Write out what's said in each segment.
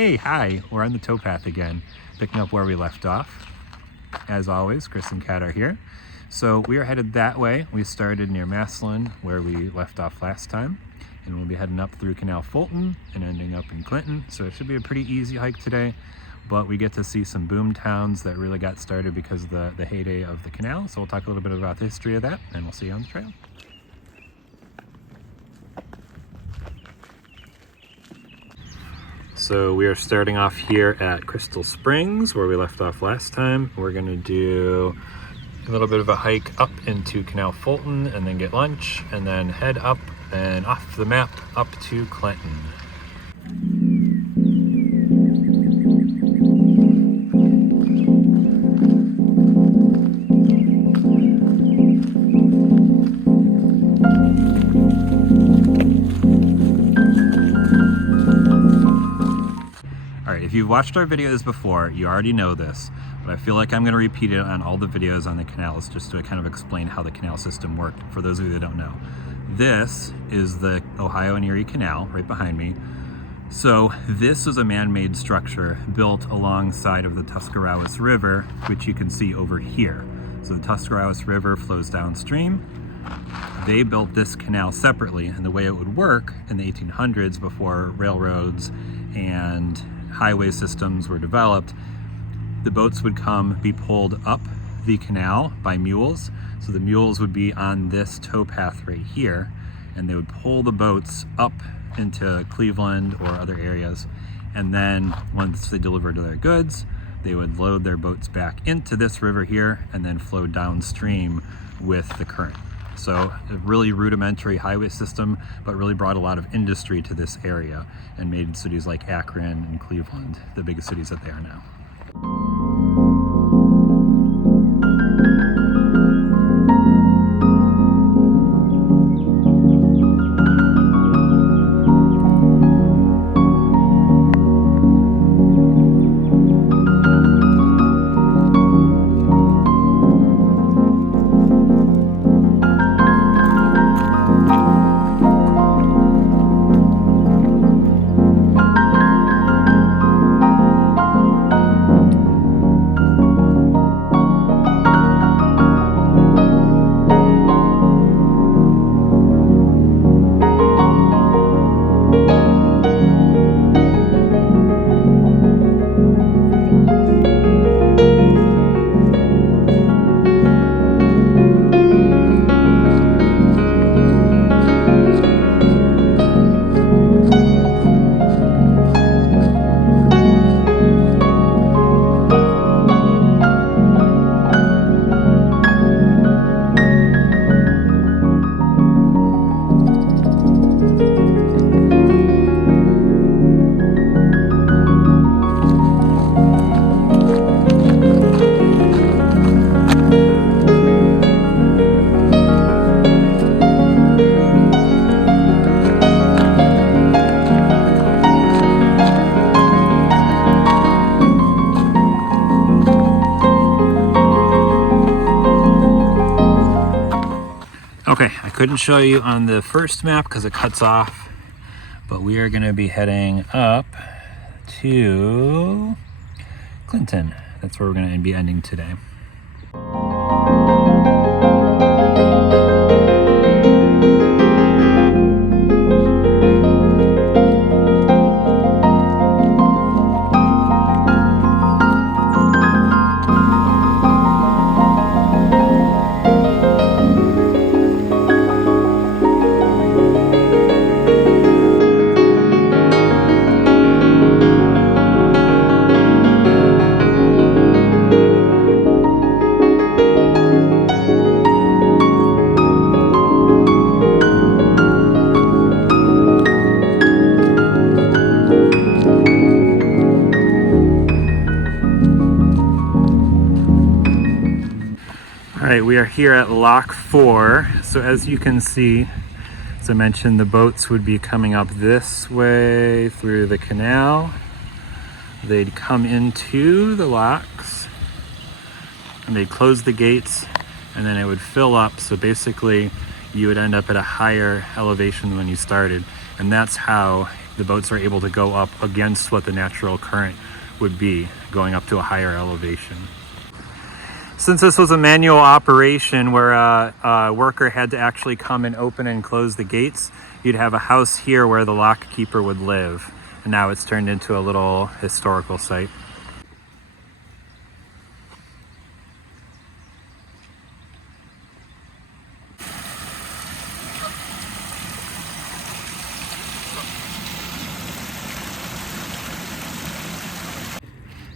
Hey, hi, we're on the towpath again, picking up where we left off. As always, Chris and Kat are here. So we are headed that way. We started near Massillon where we left off last time, and we'll be heading up through Canal Fulton and ending up in Clinton. So it should be a pretty easy hike today, but we get to see some boom towns that really got started because of the heyday of the canal. So we'll talk a little bit about the history of that, and we'll see you on the trail. So we are starting off here at Crystal Springs where we left off last time. We're gonna do a little bit of a hike up into Canal Fulton and then get lunch and then head up and off the map up to Clinton. If you've watched our videos before, you already know this, but I feel like I'm going to repeat it on all the videos on the canals just to kind of explain how the canal system worked for those of you that don't know. This is the Ohio and Erie Canal right behind me. So this is a man-made structure built alongside of the Tuscarawas River, which you can see over here. So the Tuscarawas River flows downstream. They built this canal separately, and the way it would work in the 1800s before railroads and highway systems were developed, the boats would come be pulled up the canal by mules. So the mules would be on this towpath right here, and they would pull the boats up into Cleveland or other areas. And then once they delivered their goods, they would load their boats back into this river here and then flow downstream with the current. So a really rudimentary highway system, but really brought a lot of industry to this area and made cities like Akron and Cleveland the biggest cities that they are now. Okay, I couldn't show you on the first map because it cuts off, but we are going to be heading up to Clinton. That's where we're going to be ending today. Alright, we are here at Lock 4. So as you can see, as I mentioned, the boats would be coming up this way through the canal. They'd come into the locks and they'd close the gates, and then it would fill up. So basically you would end up at a higher elevation than when you started. And that's how the boats are able to go up against what the natural current would be, going up to a higher elevation. Since this was a manual operation where a worker had to actually come and open and close the gates, you'd have a house here where the lock keeper would live. And now it's turned into a little historical site.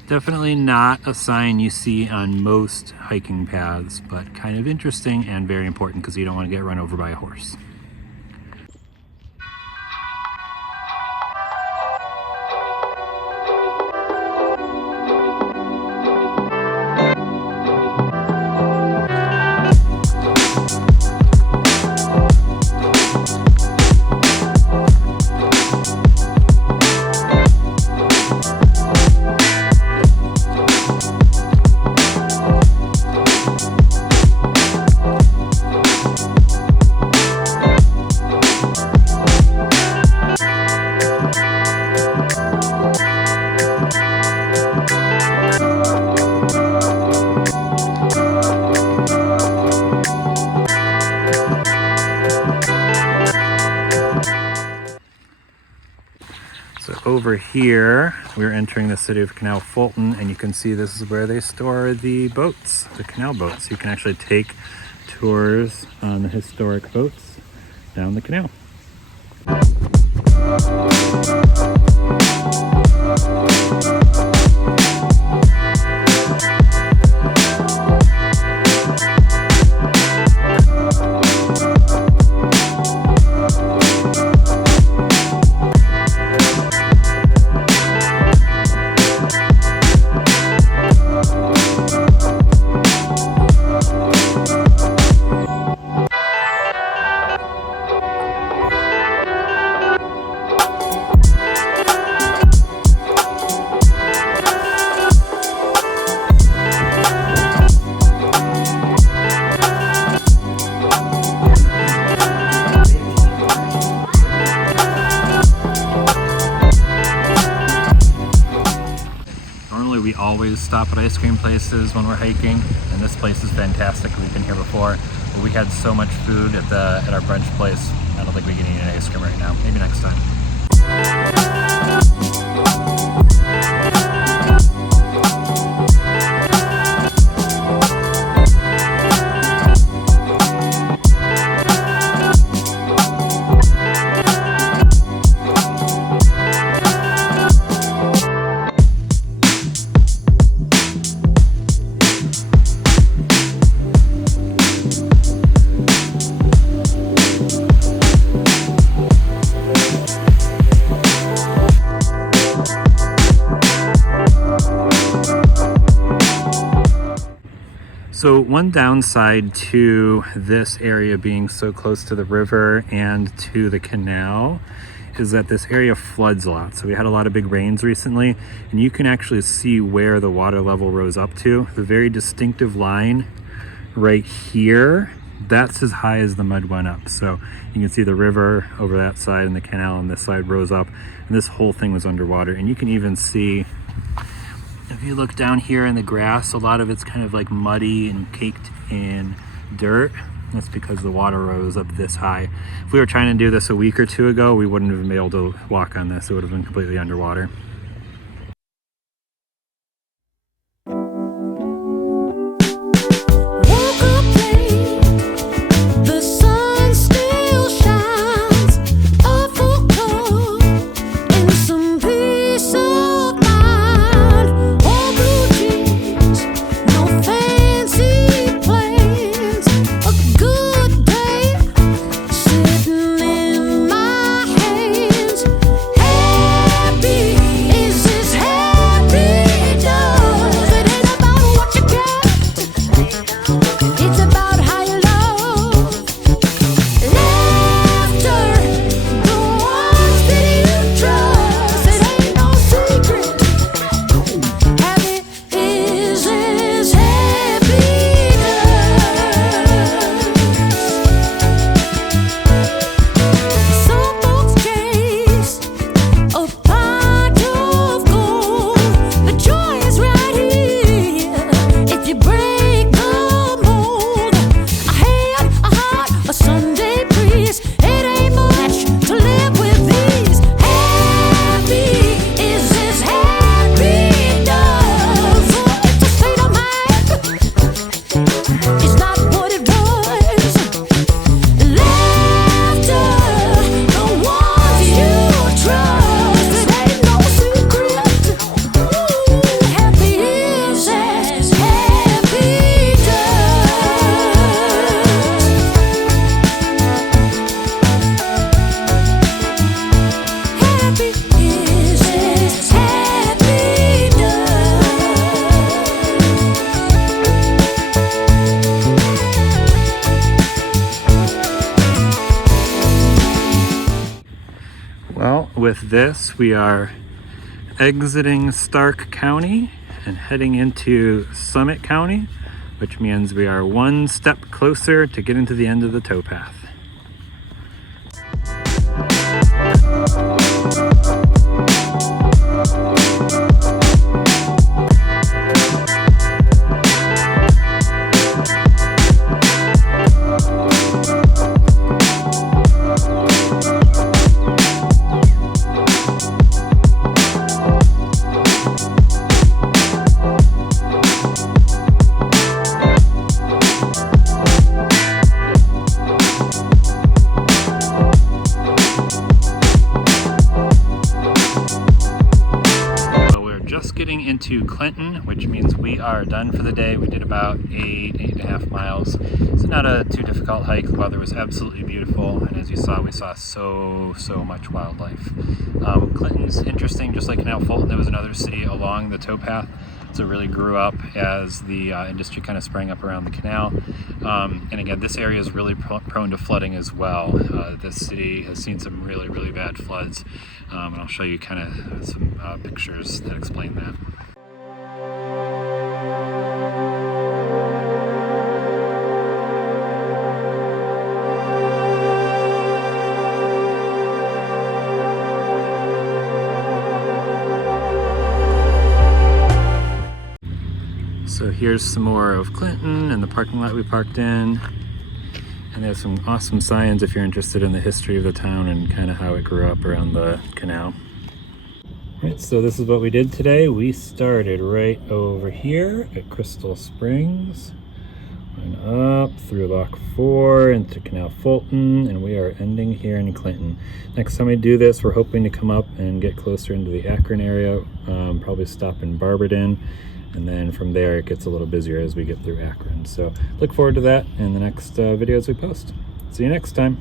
Definitely not a sign you see on most hiking paths, but kind of interesting and very important because you don't want to get run over by a horse. So over here, we're entering the city of Canal Fulton, and you can see this is where they store the boats, the canal boats. You can actually take tours on the historic boats down the canal. We always stop at ice cream places when we're hiking, and this place is fantastic. We've been here before, but we had so much food at our brunch place. I don't think we can eat any ice cream right now. Maybe next time. So one downside to this area being so close to the river and to the canal is that this area floods a lot. So we had a lot of big rains recently, and you can actually see where the water level rose up to. The very distinctive line right here, that's as high as the mud went up. So you can see the river over that side and the canal on this side rose up, and this whole thing was underwater. And you can even see, if you look down here in the grass, a lot of it's kind of like muddy and caked in dirt. That's because the water rose up this high. If we were trying to do this a week or two ago, we wouldn't have been able to walk on this. It would have been completely underwater. Happy Well, with this, we are exiting Stark County and heading into Summit County, which means we are one step closer to getting to the end of the towpath. Getting into Clinton, which means we are done for the day. We did about 8.5 miles. It's not a too difficult hike. The weather was absolutely beautiful, and as you saw, we saw so much wildlife. Clinton's interesting, just like Canal Fulton. There was another city along the towpath, so it really grew up as the industry kind of sprang up around the canal. And again, this area is really prone to flooding as well. This city has seen some really bad floods, and I'll show you kind of some pictures that explain that. So here's some more of Clinton and the parking lot we parked in. And there's some awesome signs if you're interested in the history of the town and kind of how it grew up around the canal. Right, so this is what we did today. We started right over here at Crystal Springs, went up through Lock 4 into Canal Fulton, and we are ending here in Clinton. Next time we do this, we're hoping to come up and get closer into the Akron area, probably stop in Barberton. And then from there, it gets a little busier as we get through Akron. So look forward to that in the next videos we post. See you next time.